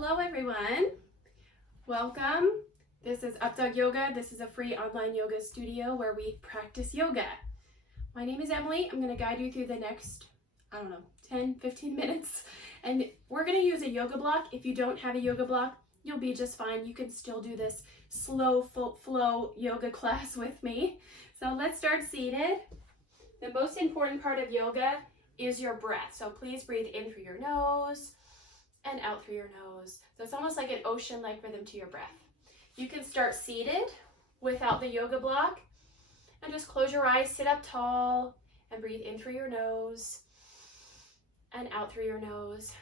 Hello everyone, welcome. This is Updawg-Yoga. This is a free online yoga studio where we practice yoga. My name is Emily. I'm going to guide you through the next, 10-15 minutes. And we're going to use a yoga block. If you don't have a yoga block, you'll be just fine. You can still do this slow flow yoga class with me. So let's start seated. The most important part of yoga is your breath. So please breathe in through your nose and out through your nose. So it's almost like an ocean-like rhythm to your breath. You can start seated without the yoga block and just close your eyes, sit up tall, and breathe in through your nose and out through your nose.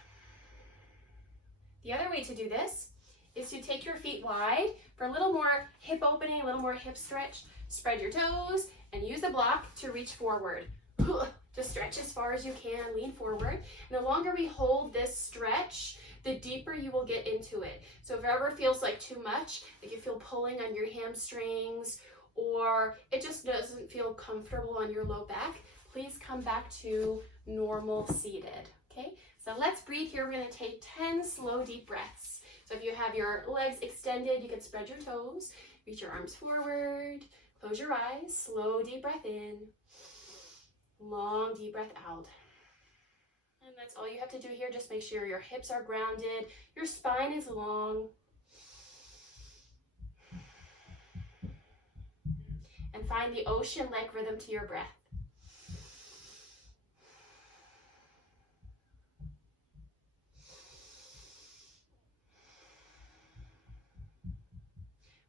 The other way to do this is to take your feet wide for a little more hip opening, a little more hip stretch. Spread your toes and use the block to reach forward. Just stretch as far as you can, lean forward. And the longer we hold this stretch, the deeper you will get into it. So if it ever feels like too much, like you feel pulling on your hamstrings, or it just doesn't feel comfortable on your low back, please come back to normal seated, okay? So let's breathe here. We're gonna take 10 slow, deep breaths. So if you have your legs extended, you can spread your toes, reach your arms forward, close your eyes, slow, deep breath in. Long, deep breath out. And that's all you have to do here. Just make sure your hips are grounded, your spine is long. And find the ocean-like rhythm to your breath.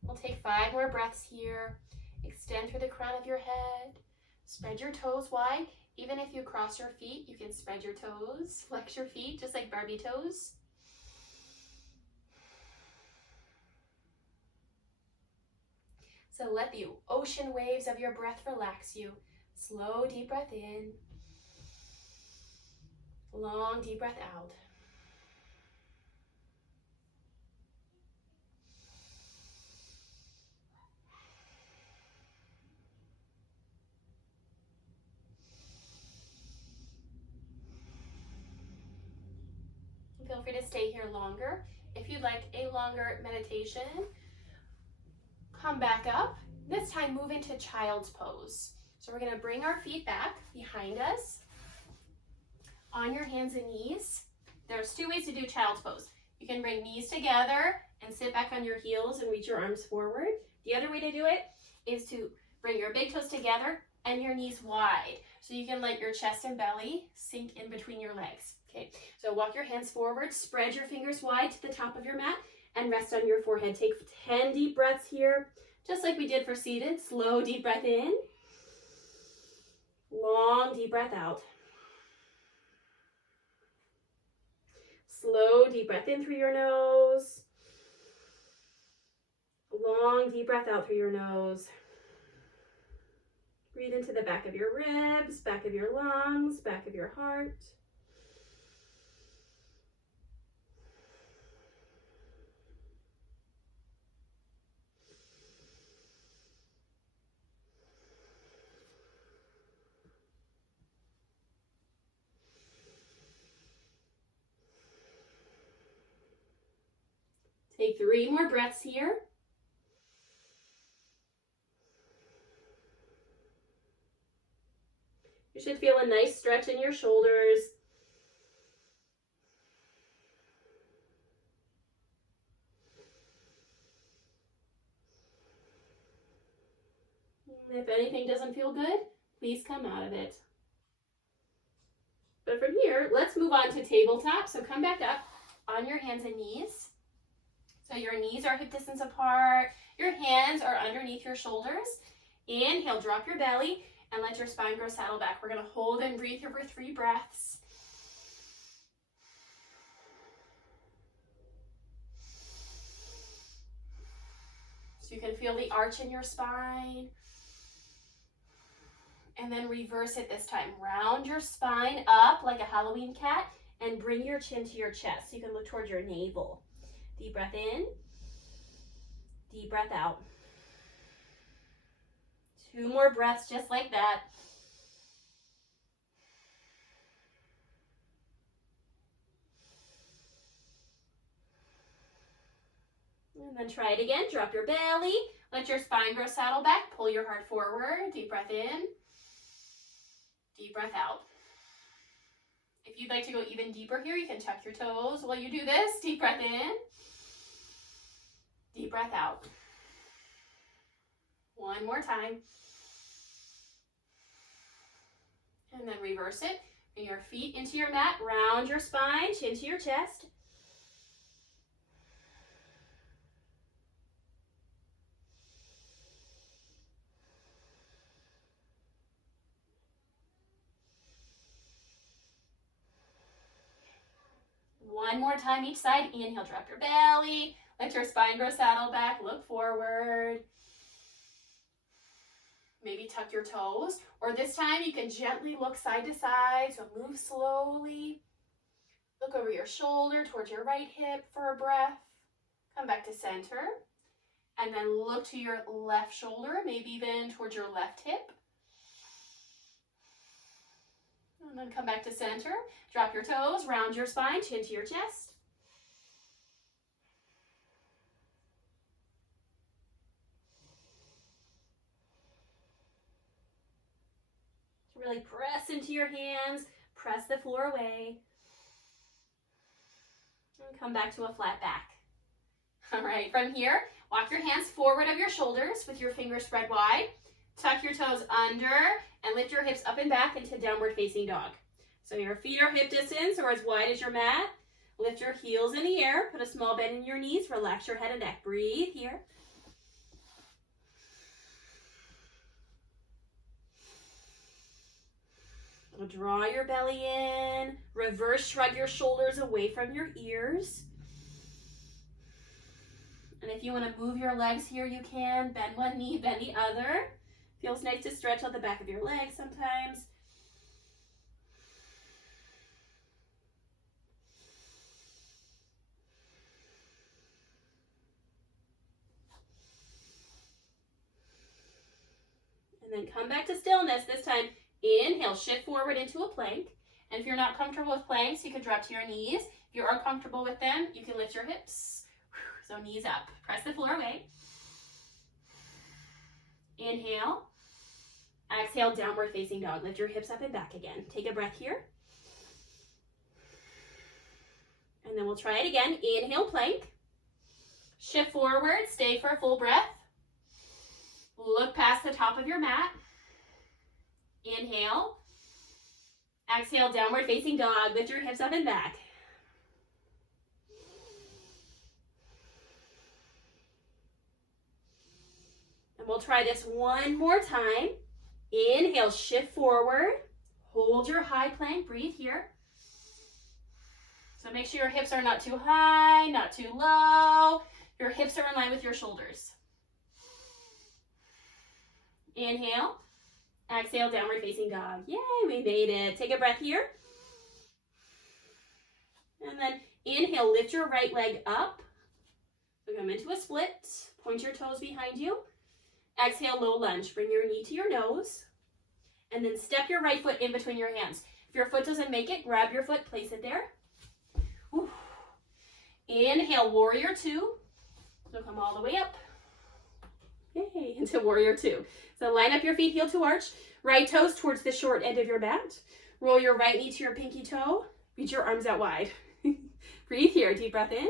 We'll take 5 more breaths here. Extend through the crown of your head. Spread your toes wide. Even if you cross your feet, you can spread your toes, flex your feet, just like Barbie toes. So let the ocean waves of your breath relax you. Slow, deep breath in. Long, deep breath out. Feel free to stay here longer. If you'd like a longer meditation, come back up. This time move into child's pose. So we're gonna bring our feet back behind us on your hands and knees. There's 2 ways to do child's pose. You can bring knees together and sit back on your heels and reach your arms forward. The other way to do it is to bring your big toes together and your knees wide. So you can let your chest and belly sink in between your legs. Okay, so walk your hands forward, spread your fingers wide to the top of your mat, and rest on your forehead. Take 10 deep breaths here, just like we did for seated. Slow, deep breath in. Long, deep breath out. Slow, deep breath in through your nose. Long, deep breath out through your nose. Breathe into the back of your ribs, back of your lungs, back of your heart. Take 3 more breaths here. You should feel a nice stretch in your shoulders. If anything doesn't feel good, please come out of it. But from here, let's move on to tabletop. So come back up on your hands and knees. So your knees are hip distance apart. Your hands are underneath your shoulders. Inhale, drop your belly and let your spine grow saddle back. We're going to hold and breathe here for 3 breaths. So you can feel the arch in your spine. And then reverse it this time. Round your spine up like a Halloween cat and bring your chin to your chest. So you can look towards your navel. Deep breath in, deep breath out. 2 more breaths just like that. And then try it again. Drop your belly. Let your spine grow saddle back. Pull your heart forward. Deep breath in. Deep breath out. If you'd like to go even deeper here, you can tuck your toes while you do this. Deep breath in. Deep breath out. One more time. And then reverse it. Bring your feet into your mat. Round your spine, chin to your chest. One more time each side. Inhale, drop your belly. Let your spine grow saddle back. Look forward. Maybe tuck your toes. Or this time you can gently look side to side. So move slowly. Look over your shoulder towards your right hip for a breath. Come back to center. And then look to your left shoulder, maybe even towards your left hip. And then come back to center. Drop your toes, round your spine, chin to your chest. Really press into your hands, press the floor away. And come back to a flat back. All right, from here, walk your hands forward of your shoulders with your fingers spread wide. Tuck your toes under and lift your hips up and back into downward facing dog. So your feet are hip distance or as wide as your mat. Lift your heels in the air. Put a small bend in your knees. Relax your head and neck. Breathe here. Draw your belly in. Reverse shrug your shoulders away from your ears. And if you want to move your legs here, you can. Bend one knee, bend the other. Feels nice to stretch out the back of your legs sometimes. And then come back to stillness. This time, inhale, shift forward into a plank. And if you're not comfortable with planks, you can drop to your knees. If you are comfortable with them, you can lift your hips. So knees up. Press the floor away. Inhale. Exhale, downward facing dog. Lift your hips up and back again. Take a breath here. And then we'll try it again. Inhale, plank. Shift forward. Stay for a full breath. Look past the top of your mat. Inhale. Exhale, downward facing dog. Lift your hips up and back. And we'll try this one more time. Inhale, shift forward. Hold your high plank. Breathe here. So make sure your hips are not too high, not too low. Your hips are in line with your shoulders. Inhale. Exhale, downward facing dog. Yay, we made it. Take a breath here. And then inhale, lift your right leg up. So come into a split. Point your toes behind you. Exhale, low lunge. Bring your knee to your nose. And then step your right foot in between your hands. If your foot doesn't make it, grab your foot, place it there. Whew. Inhale, warrior two. So come all the way up. Yay, into warrior two. So line up your feet, heel to arch. Right toes towards the short end of your mat. Roll your right knee to your pinky toe. Reach your arms out wide. Breathe here. Deep breath in.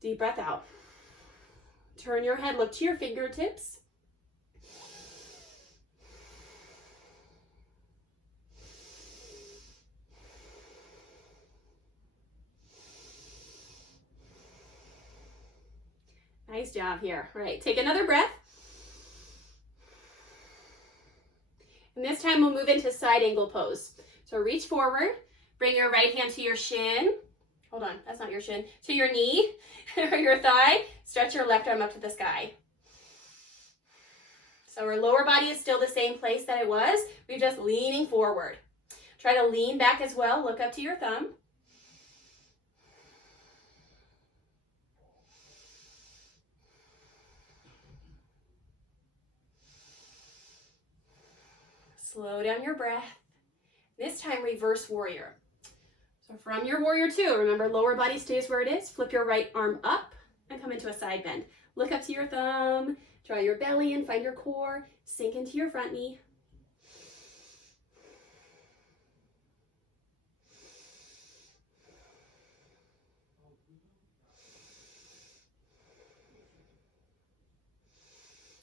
Deep breath out. Turn your head, look to your fingertips. Nice job here. All right, take another breath. And this time we'll move into side angle pose. So reach forward, bring your right hand to your shin. Hold on, that's not your shin. To your knee or your thigh. Stretch your left arm up to the sky. So our lower body is still the same place that it was. We're just leaning forward. Try to lean back as well. Look up to your thumb. Slow down your breath. This time, reverse warrior. So from your warrior two, remember lower body stays where it is. Flip your right arm up. and come into a side bend. Look up to your thumb, draw your belly in, find your core, sink into your front knee.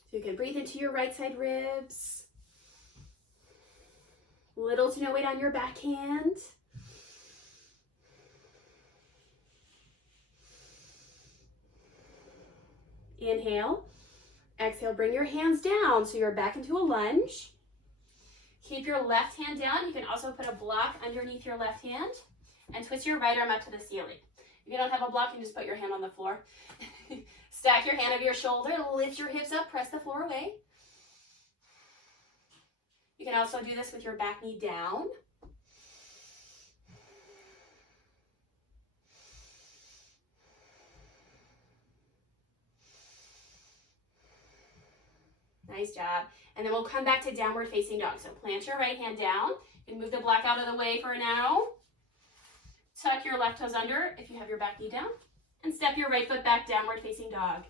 So you can breathe into your right side ribs. Little to no weight on your backhand. Inhale. Exhale, bring your hands down so you're back into a lunge. Keep your left hand down. You can also put a block underneath your left hand and twist your right arm up to the ceiling. If you don't have a block, you can just put your hand on the floor. Stack your hand over your shoulder, lift your hips up, press the floor away. You can also do this with your back knee down. Nice job. And then we'll come back to downward facing dog. So plant your right hand down. You can move the block out of the way for now. Tuck your left toes under if you have your back knee down. And step your right foot back, downward facing dog.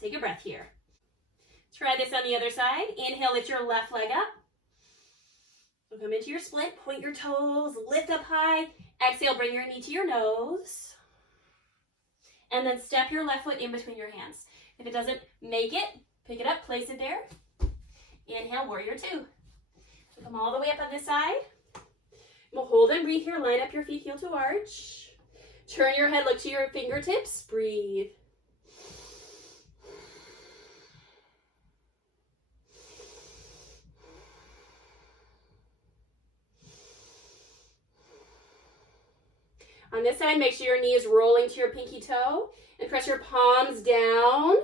Take a breath here. Try this on the other side. Inhale, lift your left leg up. So come into your split, point your toes, lift up high. Exhale, bring your knee to your nose. And then step your left foot in between your hands. If it doesn't make it, pick it up, place it there. Inhale, warrior two. So come all the way up on this side. We'll hold and breathe here. Line up your feet, heel to arch. Turn your head, look to your fingertips. Breathe. On this side, make sure your knee is rolling to your pinky toe and press your palms down,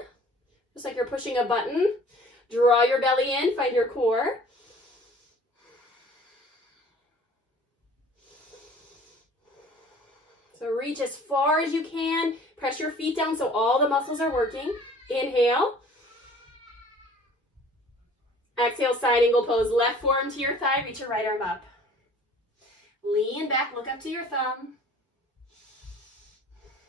just like you're pushing a button. Draw your belly in, find your core. So reach as far as you can. Press your feet down so all the muscles are working. Inhale. Exhale, side angle pose. Left forearm to your thigh, reach your right arm up. Lean back, look up to your thumb.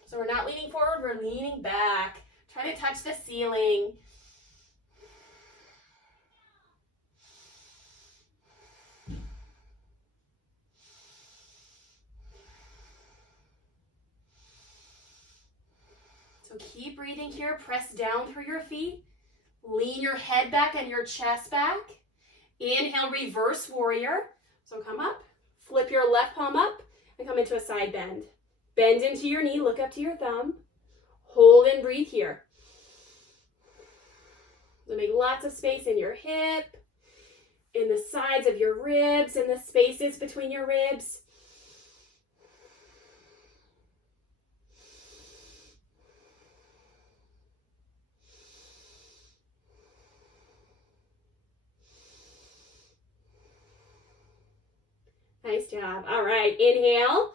So we're not leaning forward, we're leaning back. Try to touch the ceiling. So keep breathing here. Press down through your feet. Lean your head back and your chest back. Inhale, reverse warrior. So come up, flip your left palm up, and come into a side bend. Bend into your knee, look up to your thumb. Hold and breathe here. So make lots of space in your hip, in the sides of your ribs, in the spaces between your ribs. Nice job. All right, inhale.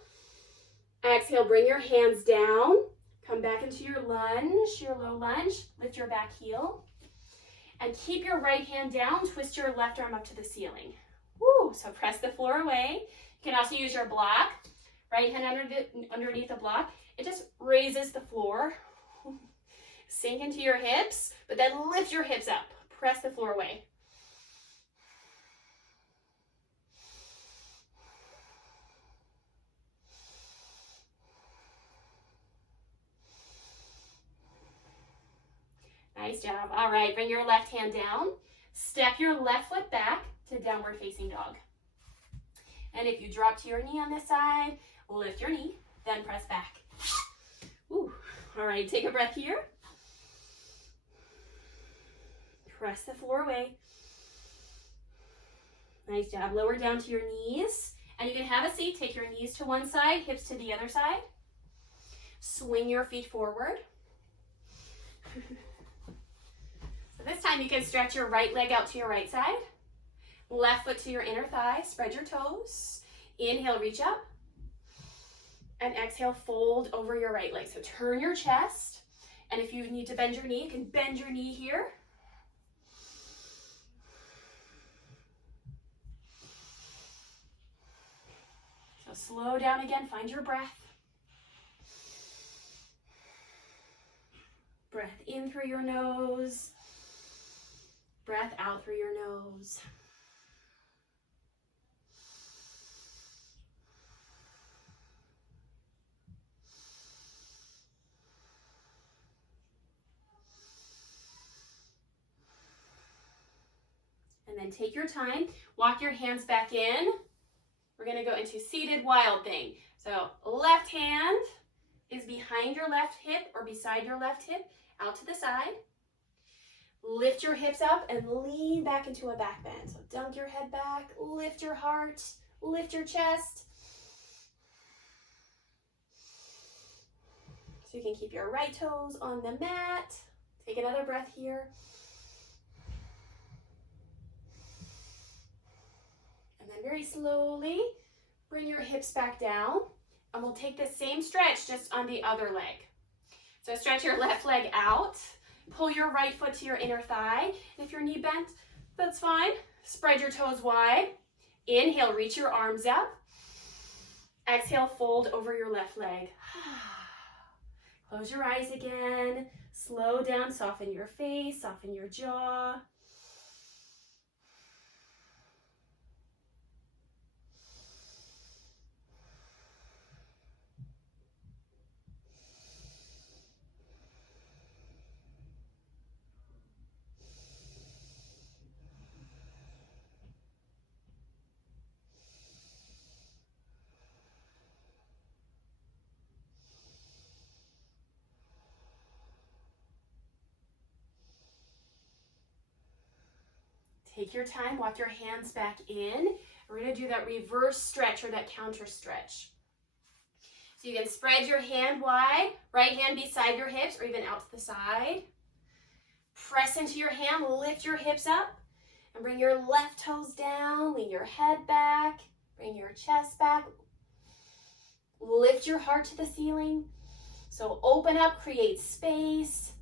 Exhale, bring your hands down. Come back into your lunge, your low lunge. Lift your back heel. And keep your right hand down. Twist your left arm up to the ceiling. Woo! So press the floor away. You can also use your block. Right hand underneath the block. It just raises the floor. Sink into your hips, but then lift your hips up. Press the floor away. Nice job. All right, bring your left hand down. Step your left foot back to downward facing dog. And if you drop to your knee on this side, lift your knee, then press back. Ooh. All right, take a breath here. Press the floor away. Nice job. Lower down to your knees. And you can have a seat. Take your knees to one side, hips to the other side. Swing your feet forward. This time you can stretch your right leg out to your right side. Left foot to your inner thigh. Spread your toes. Inhale, reach up. And exhale, fold over your right leg. So turn your chest. And if you need to bend your knee, you can bend your knee here. So slow down again. Find your breath. Breath in through your nose. Breath out through your nose. And then take your time, walk your hands back in. We're gonna go into seated wild thing. So left hand is behind your left hip or beside your left hip, out to the side. Lift your hips up and lean back into a back bend. So dunk your head back, lift your heart, lift your chest. So you can keep your right toes on the mat. Take another breath here. And then very slowly, bring your hips back down. And we'll take the same stretch just on the other leg. So stretch your left leg out. Pull your right foot to your inner thigh. If your knee bent, that's fine. Spread your toes wide. Inhale, reach your arms up. Exhale, fold over your left leg. Close your eyes again. Slow down, soften your face, soften your jaw. Take your time, walk your hands back in. We're gonna do that reverse stretch or that counter stretch. So you can spread your hand wide, right hand beside your hips or even out to the side. Press into your hand, lift your hips up, and bring your left toes down, lean your head back, bring your chest back. Lift your heart to the ceiling. So open up, create space.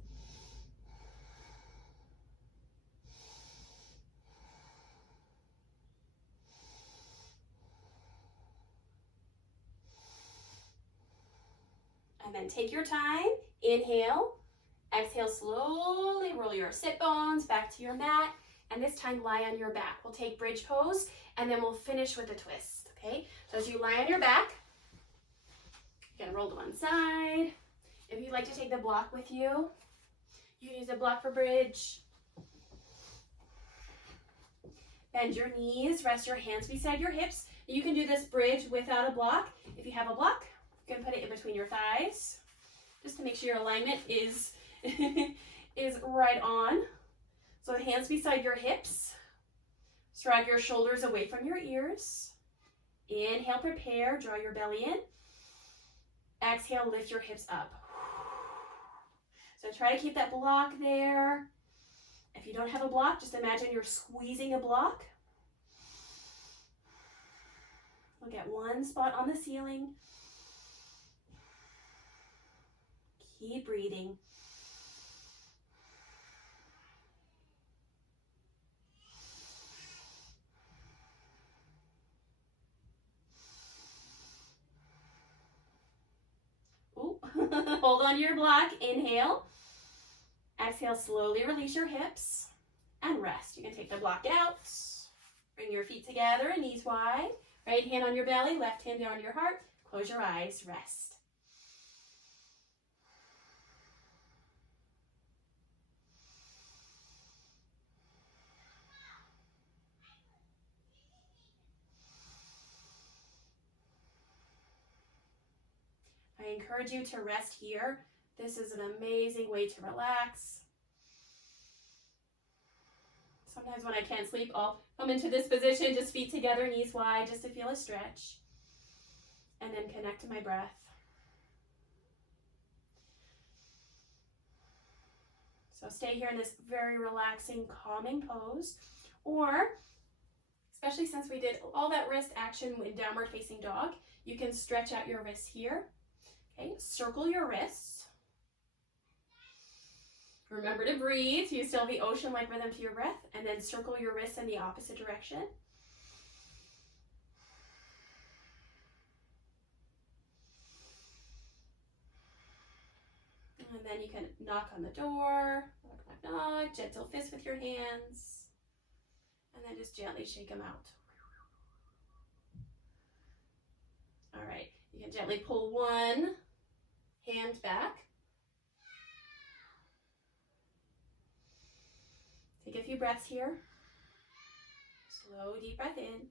And then take your time, inhale, exhale, slowly roll your sit bones back to your mat, and this time lie on your back. We'll take bridge pose, and then we'll finish with a twist, okay? So as you lie on your back, you're gonna roll to one side. If you'd like to take the block with you, you can use a block for bridge. Bend your knees, rest your hands beside your hips. You can do this bridge without a block. If you have a block, you can put it in between your thighs, just to make sure your alignment is, is right on. So hands beside your hips. Drag your shoulders away from your ears. Inhale, prepare, draw your belly in. Exhale, lift your hips up. So try to keep that block there. If you don't have a block, just imagine you're squeezing a block. Look at one spot on the ceiling. Keep breathing. Ooh. Hold on to your block. Inhale. Exhale, slowly release your hips and rest. You can take the block out. Bring your feet together, knees wide. Right hand on your belly, left hand down your heart. Close your eyes, rest. I encourage you to rest here. This is an amazing way to relax. Sometimes when I can't sleep, I'll come into this position, just feet together, knees wide, just to feel a stretch. And then connect to my breath. So stay here in this very relaxing, calming pose. Or, especially since we did all that wrist action in downward facing dog, you can stretch out your wrists here. Okay, circle your wrists. Remember to breathe. You still have the ocean-like rhythm to your breath, and then circle your wrists in the opposite direction. And then you can knock on the door, knock, knock, knock, gentle fist with your hands, and then just gently shake them out. All right, you can gently pull one hand back. Take a few breaths here. Slow, deep breath in.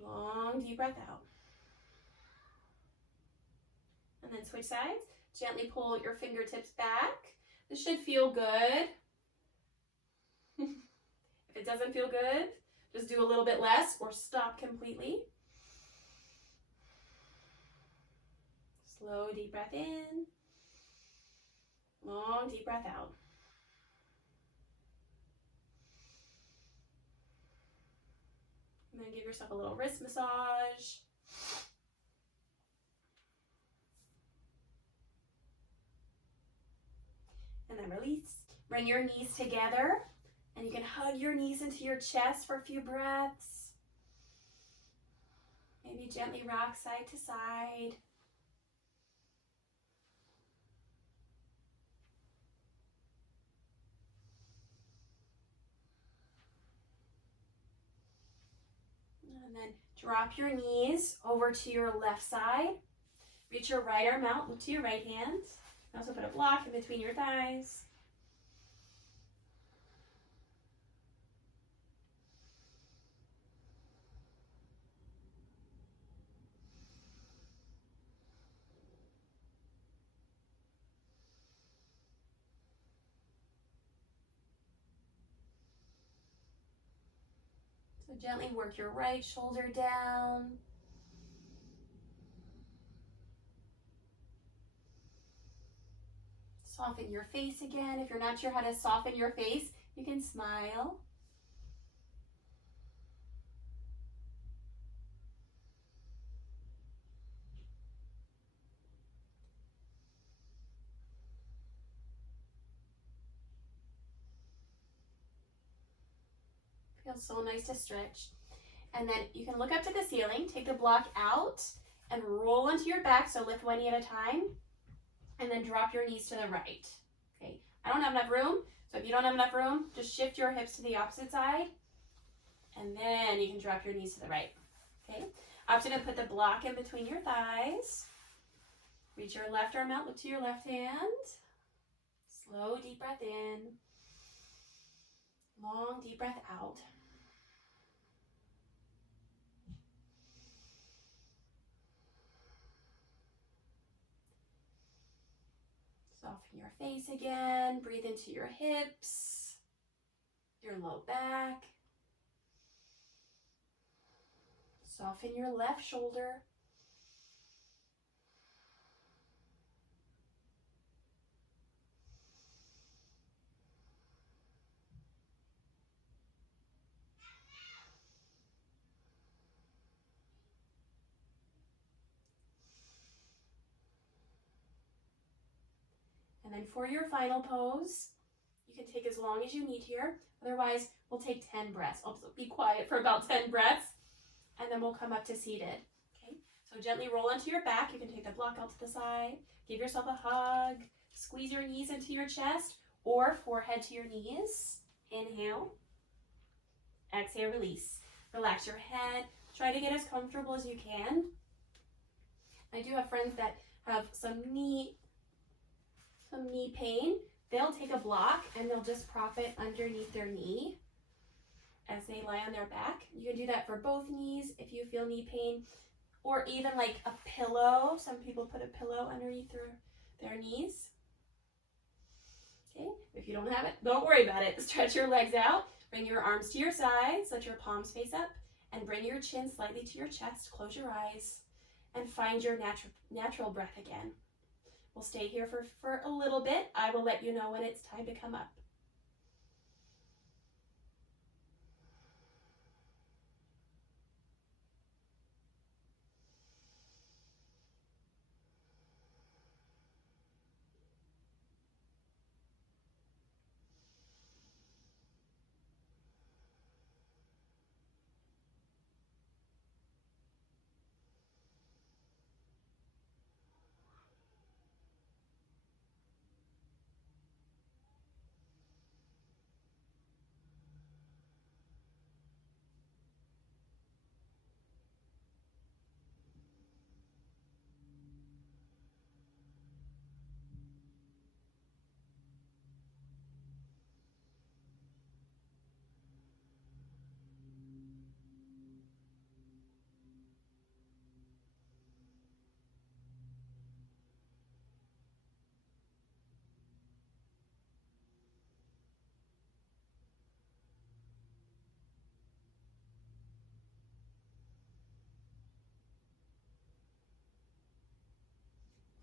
Long, deep breath out. And then switch sides. Gently pull your fingertips back. This should feel good. If it doesn't feel good, just do a little bit less or stop completely. Slow, deep breath in. Long, deep breath out. And then give yourself a little wrist massage. And then release. Bring your knees together, and you can hug your knees into your chest for a few breaths. Maybe gently rock side to side. And then drop your knees over to your left side. Reach your right arm out, look to your right hand. Also put a block in between your thighs. So gently work your right shoulder down. Soften your face again. If you're not sure how to soften your face, you can smile. Feels so nice to stretch. And then you can look up to the ceiling, take the block out, and roll onto your back, so lift one knee at a time, and then drop your knees to the right. Okay, I don't have enough room, so if you don't have enough room, just shift your hips to the opposite side, and then you can drop your knees to the right. Okay, option to put the block in between your thighs. Reach your left arm out, look to your left hand. Slow, deep breath in. Long, deep breath out. Soften your face again. Breathe into your hips, your low back. Soften your left shoulder. And then for your final pose, you can take as long as you need here. Otherwise, we'll take 10 breaths. I'll be quiet for about 10 breaths, and then we'll come up to seated. Okay, so gently roll onto your back. You can take the block out to the side. Give yourself a hug. Squeeze your knees into your chest or forehead to your knees. Inhale. Exhale, release. Relax your head. Try to get as comfortable as you can. I do have friends that have some knee pain. They'll take a block and they'll just prop it underneath their knee as they lie on their back. You can do that for both knees if you feel knee pain, or even like a pillow. Some people put a pillow underneath their knees. Okay, if you don't have it, don't worry about it. Stretch your legs out, bring your arms to your sides, let your palms face up, and bring your chin slightly to your chest. Close your eyes and find your natural breath again. We'll stay here for a little bit. I will let you know when it's time to come up.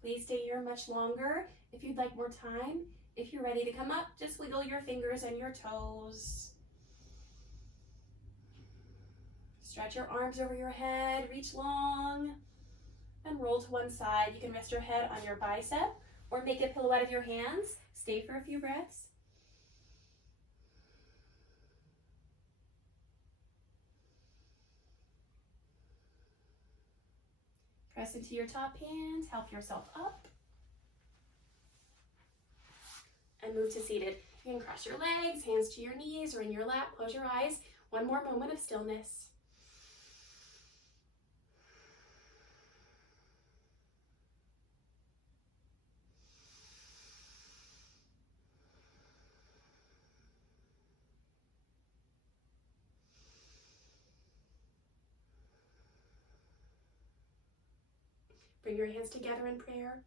Please stay here much longer if you'd like more time. If you're ready to come up, just wiggle your fingers and your toes. Stretch your arms over your head, reach long, and roll to one side. You can rest your head on your bicep or make a pillow out of your hands. Stay for a few breaths. Press into your top hands, help yourself up. And move to seated. You can cross your legs, hands to your knees or in your lap, close your eyes. One more moment of stillness. Bring your hands together in prayer.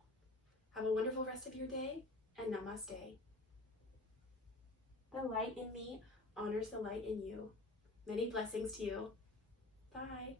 Have a wonderful rest of your day, and namaste. The light in me honors the light in you. Many blessings to you. Bye.